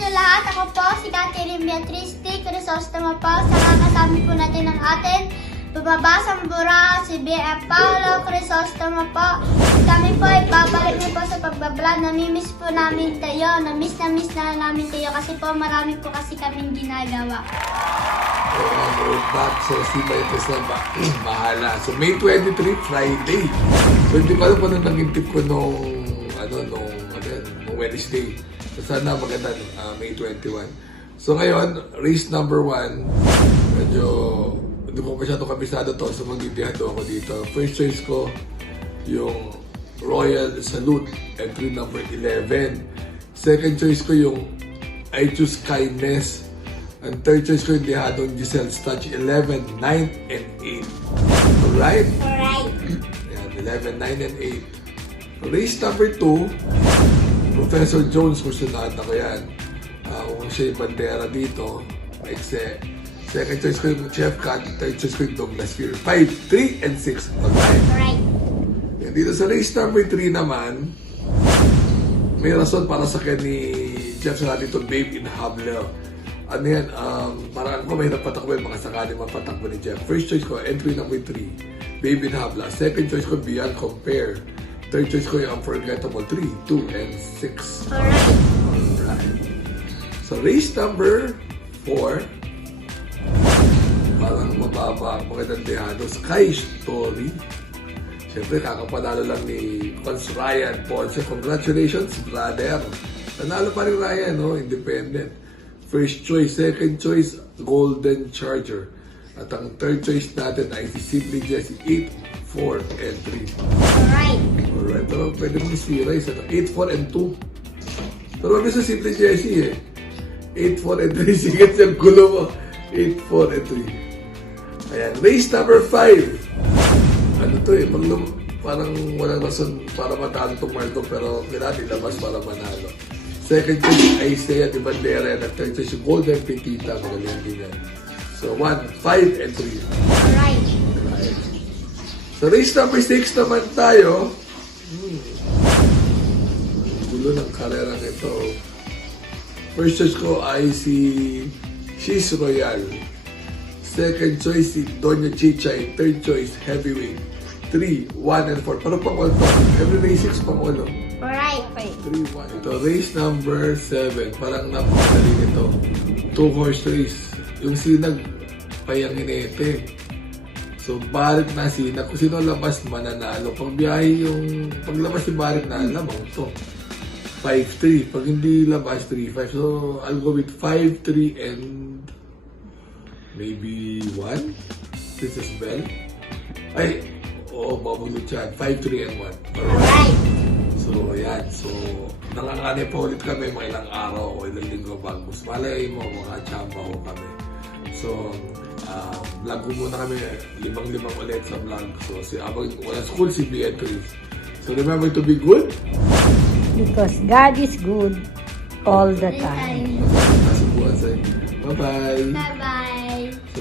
nyo lahat. Ako po si Catherine Beatriz T. Crisostomo po. Sa kakasami po natin ng atin Bababasang Bura, si B.M. Paolo Crisostomo po. Kami po ay babalik na po sa pagbablog. Namimiss po namin kayo. Namiss na namin kayo kasi po marami po kasi kaming ginagawa. We're back sa Sibaytes na bahala. So May 23, Friday. So hindi ko alam pa nung nag-intip ko nung Wednesday. So sana maganda May 21. So ngayon, race number 1. Medyo hindi ko masyado kabisado to. So magdidihado ako dito. First choice ko, yung Royal Salute, entry number 11. Second choice ko yung I Choose Kindness. And third choice ko yung dihadong Giselle's Touch, 11, 9, and 8. Alright? Alright. Yan, 11, 9, and 8. Race number 2, Professor Jones, kursunada ko yan. Kung siya yung bandera dito, second choice ko yung Chef Cat, third choice ko yung Douglas Fear. 5, 3, and 6. Alright? Alright. Yan, dito sa race number 3 naman, may rason para sa akin ni Jeff sa dito, Babe in Hablo. Ano yan, parang ako mahirap patakbo yung mga sakali mapatakbo ni Jeff. First choice ko, entry number 3, Babe in Habla. Second choice ko, Beyond Compare. Third choice ko, yung Unforgettable, 3, 2, and 6. Alright. So, race number 4, parang mababa ang magandang dehado, Sky Story. Siyempre, kakapanalo lang ni Cons Ryan Ponce. Congratulations, brother. Nanalo pa rin Ryan, no? Independent. First choice, second choice, Golden Charger. At ang third choice natin ay si Simply Jessie, 8, 4, and 3. Alright. Alright, pero pwede mong isira isa. 8, 4, and 2. Pero wag sa Simply Jessie 8, 4, and 3. Sige, siyang gulo mo. 8, 4, and 3. Ayan, race number 5. Ano to parang walang rason para matalo itong Marco, pero kailangan ilabas para manalo. Second choice ay Isaiah de Bandera, and third choice yung Golden Petita. Magaling din yan. So 1, 5, and 3. Alright. So race number 6 naman tayo. Gulo ng karera nito. First choice ko ay si Cheese Royal. Second choice si Doña Chichay. Third choice, Heavyweight. 3, 1, and 4. Pero pang-all to. Every race 6 pang-all. Alright. 3, 1. Ito, race number 7. Parang napakadali nito. 2-horse race. Yung Sinag, Payanginete. So, Barit na Sinag. Kung sino labas, mananalo. Pag biyahe yung... Paglabas si Barit na, alam mo, ito. 5-3. Pag hindi labas, 3-5. So, I'll go with 5-3 and... maybe 1? Princess Belle? Ay! Oo, mabulot yan. 5-3 and 1. Alright. So, yan. So, nanganganay pa ulit kami mga ilang araw o ilang linggo bago. Malay mo, mga tsamba ko kami. So, vlog ko muna kami 5 ulit sa vlog. So, abang wala school si Beatrice. So, remember to be good? Because God is good all the time. Bye-bye. Bye-bye. So,